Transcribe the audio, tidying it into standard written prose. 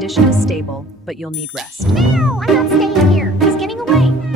condition is stable, but you'll need rest. No, I'm not staying here. He's getting away.